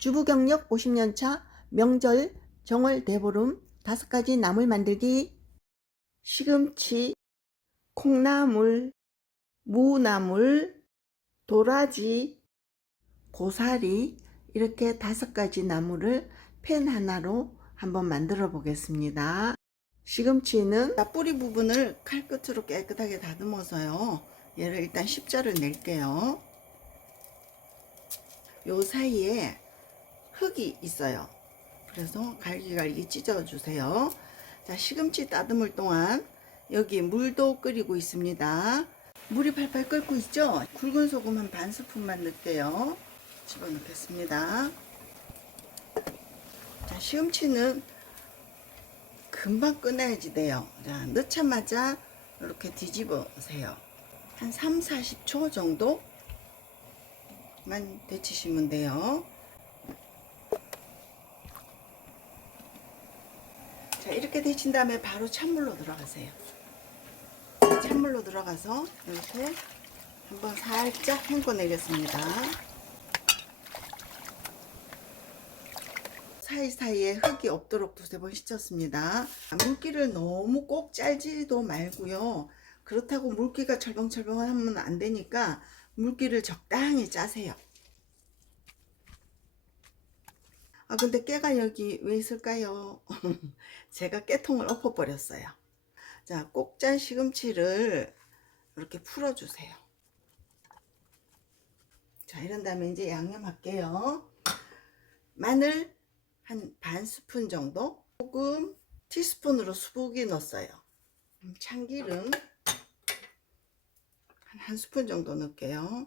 주부 경력 50년차, 명절, 정월, 대보름 5가지 나물 만들기. 시금치, 콩나물, 무나물, 도라지, 고사리, 이렇게 5가지 나물을 팬 하나로 한번 만들어 보겠습니다. 시금치는 뿌리 부분을 칼끝으로 깨끗하게 다듬어서요, 얘를 일단 십자를 낼게요. 요 사이에 흙이 있어요. 그래서 갈기갈기 찢어 주세요. 자, 시금치 따듬을 동안 여기 물도 끓이고 있습니다. 물이 팔팔 끓고 있죠? 굵은 소금 한 반 스푼만 넣을게요. 집어넣겠습니다. 자, 시금치는 금방 꺼내야지 돼요. 자, 넣자마자 이렇게 뒤집으세요. 한 3-40초 정도만 데치시면 돼요. 자, 이렇게 데친 다음에 바로 찬물로 들어가세요. 찬물로 들어가서 이렇게 한번 살짝 헹궈 내겠습니다. 사이사이에 흙이 없도록 2-3번 씻었습니다. 물기를 너무 꼭 짤지도 말고요. 그렇다고 물기가 철벙철벙하면 안 되니까 물기를 적당히 짜세요. 근데 깨가 여기 왜 있을까요? 제가 깨통을 엎어버렸어요. 자, 꼭 짠 시금치를 이렇게 풀어주세요. 자, 이런 다음에 이제 양념할게요. 마늘 한 반 스푼 정도, 소금 티스푼으로 수북이 넣었어요. 참기름 한 스푼 정도 넣을게요.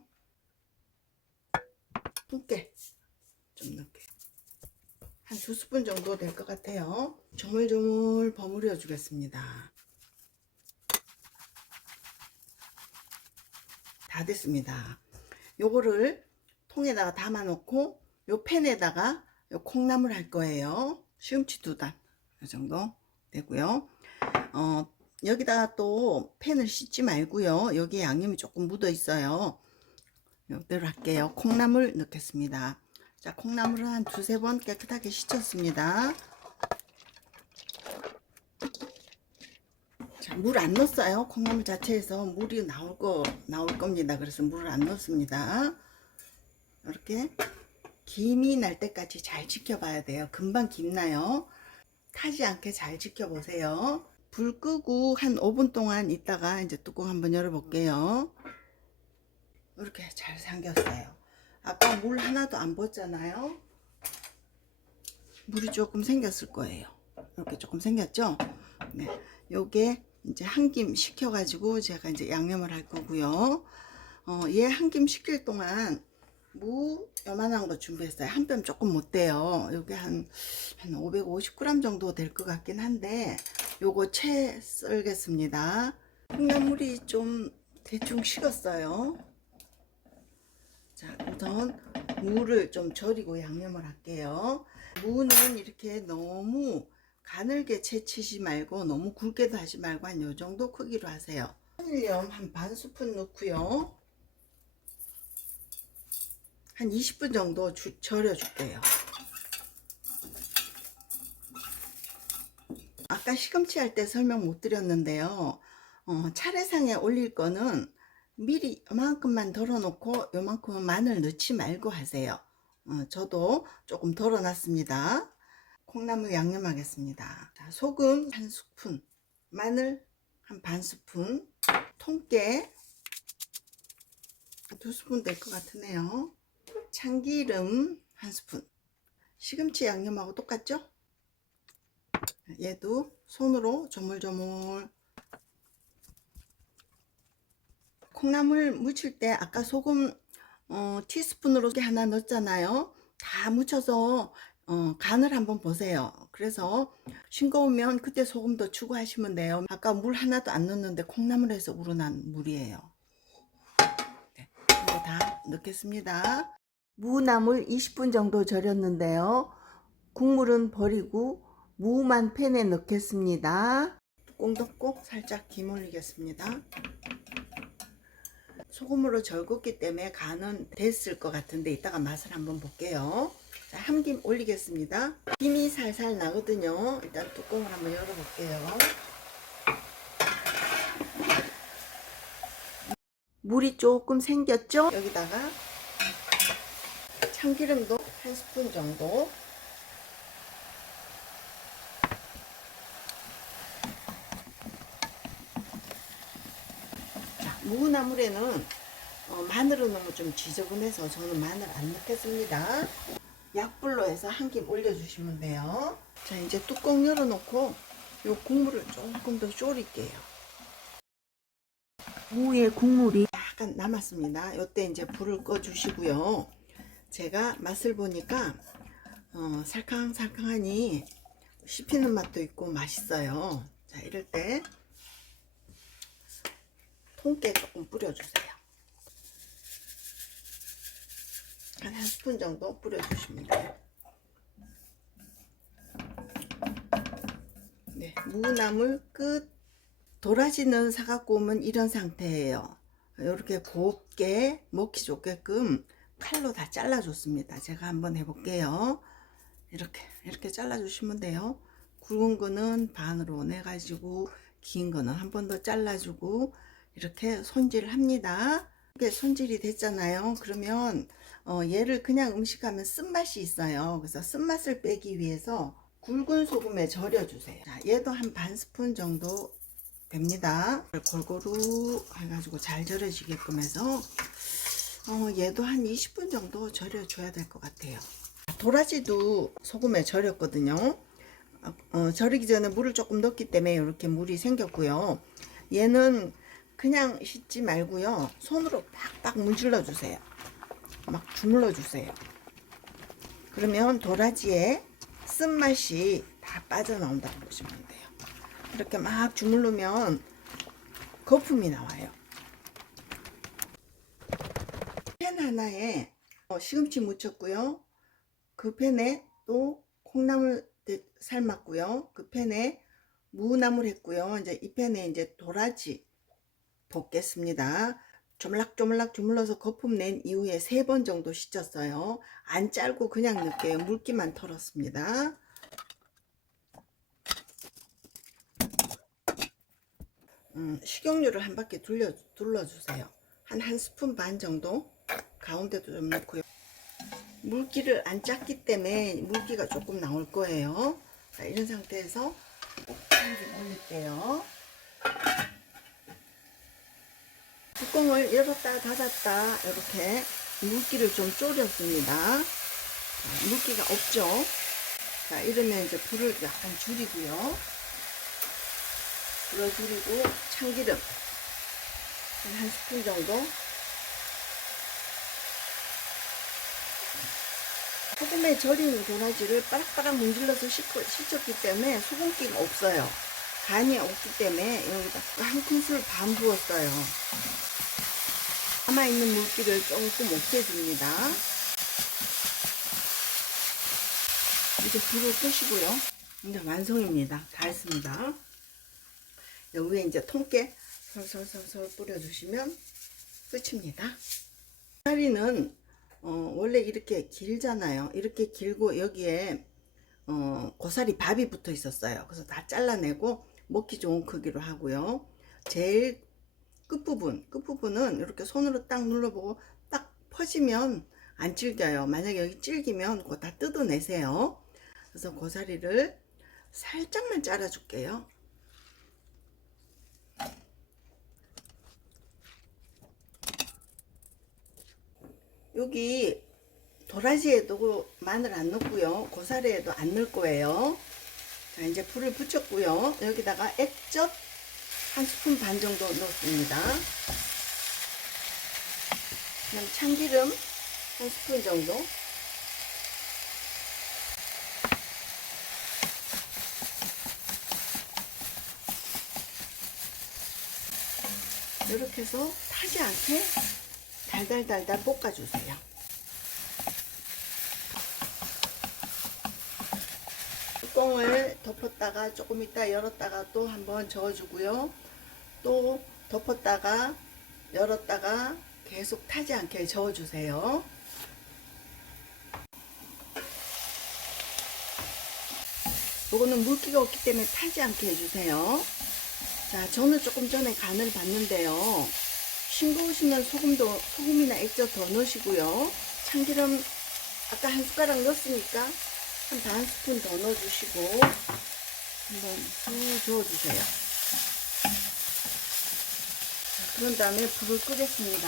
굵게 좀 넣을게요. 한 2스푼 정도 될 것 같아요. 조물조물 버무려 주겠습니다. 다 됐습니다. 요거를 통에다가 담아 놓고 요 팬에다가 요 콩나물 할 거예요. 시금치 2단 이 정도 되고요. 여기다가 또 팬을 씻지 말고요, 여기에 양념이 조금 묻어 있어요. 이대로 할게요. 콩나물 넣겠습니다. 자, 콩나물을 한 2-3번 깨끗하게 씻었습니다. 자, 물 안 넣었어요. 콩나물 자체에서 물이 나올 겁니다. 그래서 물을 안 넣었습니다. 이렇게 김이 날 때까지 잘 지켜봐야 돼요. 금방 김 나요. 타지 않게 잘 지켜보세요. 불 끄고 한 5분 동안 있다가 이제 뚜껑 한번 열어볼게요. 이렇게 잘 잠겼어요. 아까 물 하나도 안 붓잖아요. 물이 조금 생겼을 거예요. 이렇게 조금 생겼죠? 네, 요게 이제 한 김 식혀가지고 제가 이제 양념을 할 거고요. 얘 한 김 식힐 동안 무 요만한 거 준비했어요. 한 뼘 조금 못 돼요. 요게 한 550g 정도 될 것 같긴 한데, 요거 채 썰겠습니다. 콩나물이 좀 대충 식었어요. 자, 우선 무를 좀 절이고 양념을 할게요. 무는 이렇게 너무 가늘게 채치지 말고 너무 굵게도 하지 말고 한 요 정도 크기로 하세요. 한일염 한 반 스푼 넣고요. 한 20분 정도 절여 줄게요. 아까 시금치 할 때 설명 못 드렸는데요. 차례상에 올릴 거는 미리 요만큼만 덜어 놓고 요만큼은 마늘 넣지 말고 하세요. 저도 조금 덜어 놨습니다. 콩나물 양념하겠습니다. 자, 소금 한 스푼, 마늘 한 반 스푼, 통깨 2스푼 될 것 같으네요. 참기름 한 스푼. 시금치 양념하고 똑같죠? 얘도 손으로 조물조물. 콩나물 무칠 때 아까 소금 티스푼으로 하나 넣었잖아요. 다 묻혀서 간을 한번 보세요. 그래서 싱거우면 그때 소금 더 추가하시면 돼요. 아까 물 하나도 안 넣었는데 콩나물에서 우러난 물이에요. 네, 이거 다 넣겠습니다. 무나물 20분 정도 절였는데요. 국물은 버리고 무만 팬에 넣겠습니다. 뚜껑 덮고 살짝 기울이겠습니다. 소금으로 절굼기 때문에 간은 됐을 것 같은데 이따가 맛을 한번 볼게요. 자, 함김 올리겠습니다. 김이 살살 나거든요. 일단 뚜껑을 한번 열어볼게요. 물이 조금 생겼죠? 여기다가 참기름도 한 스푼 정도, 자, 무나물에는 마늘을 넣으면 좀 지저분해서 저는 마늘 안 넣겠습니다. 약불로 해서 한 김 올려주시면 돼요. 자, 이제 뚜껑 열어놓고 요 국물을 조금 더 졸일게요. 무의 국물이 약간 남았습니다. 요때 이제 불을 꺼 주시고요. 제가 맛을 보니까 살캉살캉하니 씹히는 맛도 있고 맛있어요. 자, 이럴 때 통깨 조금 뿌려주세요. 한 스푼 정도 뿌려주시면 돼요. 네, 무나물 끝. 도라지는 사갖고 오면 이런 상태예요. 이렇게 곱게 먹기 좋게끔 칼로 다 잘라줬습니다. 제가 한번 해볼게요. 이렇게 잘라주시면 돼요. 굵은 거는 반으로 내가지고 긴 거는 한 번 더 잘라주고 이렇게 손질을 합니다. 이렇게 손질이 됐잖아요. 그러면 얘를 그냥 음식하면 쓴맛이 있어요. 그래서 쓴맛을 빼기 위해서 굵은 소금에 절여주세요. 자, 얘도 한 반 스푼 정도 됩니다. 골고루 해가지고 잘 절여지게끔 해서 얘도 한 20분 정도 절여줘야 될 것 같아요. 도라지도 소금에 절였거든요. 절이기 전에 물을 조금 넣기 때문에 이렇게 물이 생겼고요. 얘는 그냥 씻지 말고요. 손으로 팍팍 문질러 주세요. 막 주물러 주세요. 그러면 도라지의 쓴맛이 다 빠져나온다고 보시면 돼요. 이렇게 막 주물르면 거품이 나와요. 팬 하나에 시금치 묻혔고요. 그 팬에 또 콩나물 삶았고요. 그 팬에 무나물 했고요. 이제 이 팬에 이제 도라지 볶겠습니다. 조물락조물락 주물러서 거품 낸 이후에 3번 정도 씻었어요. 안 잘고 그냥 넣을게요. 물기만 털었습니다. 식용유를 한 바퀴 둘러주세요. 한 스푼 반 정도 가운데도 좀 넣고요. 물기를 안 짰기 때문에 물기가 조금 나올 거예요. 자, 이런 상태에서 좀 올릴게요. 뚜껑을 열었다 닫았다 이렇게 물기를 좀 졸였습니다. 자, 물기가 없죠. 자, 이러면 이제 불을 약간 줄이고요. 불을 줄이고 참기름 한 스푼 정도, 소금에 절인 도라지를 빠락빠락 문질러서 씻었기 때문에 소금기가 없어요. 간이 없기 때문에 여기다 한 큰술 반 부었어요. 남아있는 물기를 조금 없애줍니다. 이제 불을 끄시고요. 이제 완성입니다. 다 했습니다. 위에 이제 통깨 솔솔솔솔 뿌려주시면 끝입니다. 고사리는 원래 이렇게 길잖아요. 이렇게 길고 여기에 고사리 밥이 붙어 있었어요. 그래서 다 잘라내고 먹기 좋은 크기로 하고요. 제일 끝부분은 이렇게 손으로 딱 눌러보고 딱 퍼지면 안 질겨요. 만약에 여기 질기면 그거 다 뜯어내세요. 그래서 고사리를 살짝만 잘라 줄게요. 여기 도라지에도 마늘 안 넣고요. 고사리에도 안 넣을 거예요. 자, 이제 불을 붙였고요. 여기다가 액젓 한 스푼 반 정도 넣습니다. 그냥 참기름 한 스푼 정도, 이렇게 해서 타지 않게 달달달달 볶아주세요. 뚜껑을 덮었다가 조금 있다 열었다가 또 한번 저어주고요. 또 덮었다가 열었다가 계속 타지 않게 저어주세요. 요거는 물기가 없기 때문에 타지 않게 해주세요. 자, 저는 조금 전에 간을 봤는데요. 싱거우시면 소금이나 액젓 더 넣으시고요. 참기름 아까 한 숟가락 넣었으니까 한 반 스푼 더 넣어주시고 한번 쭉 저어주세요. 그런 다음에 불을 끄겠습니다.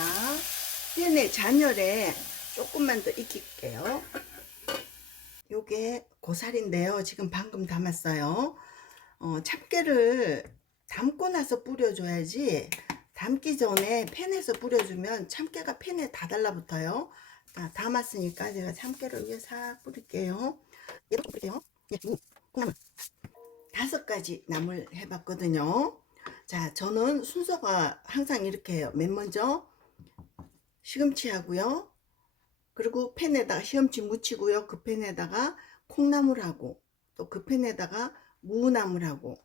팬에 잔열에 조금만 더 익힐게요. 요게 고사리인데요. 지금 방금 담았어요. 참깨를 담고 나서 뿌려줘야지, 담기 전에 팬에서 뿌려주면 참깨가 팬에 다 달라붙어요. 자, 담았으니까 제가 참깨를 위에 싹 뿌릴게요. 얘도 좀 뿌릴게요. 예, 콩나물 5가지 나물 해봤거든요. 자, 저는 순서가 항상 이렇게 해요. 맨 먼저 시금치 하고요. 그리고 팬에다가 시금치 묻히고요. 그 팬에다가 콩나물하고, 또 그 팬에다가 무나물하고,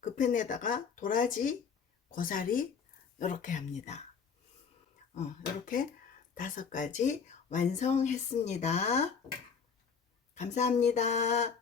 그 팬에다가 도라지, 고사리 이렇게 합니다. 이렇게 5가지 완성했습니다. 감사합니다.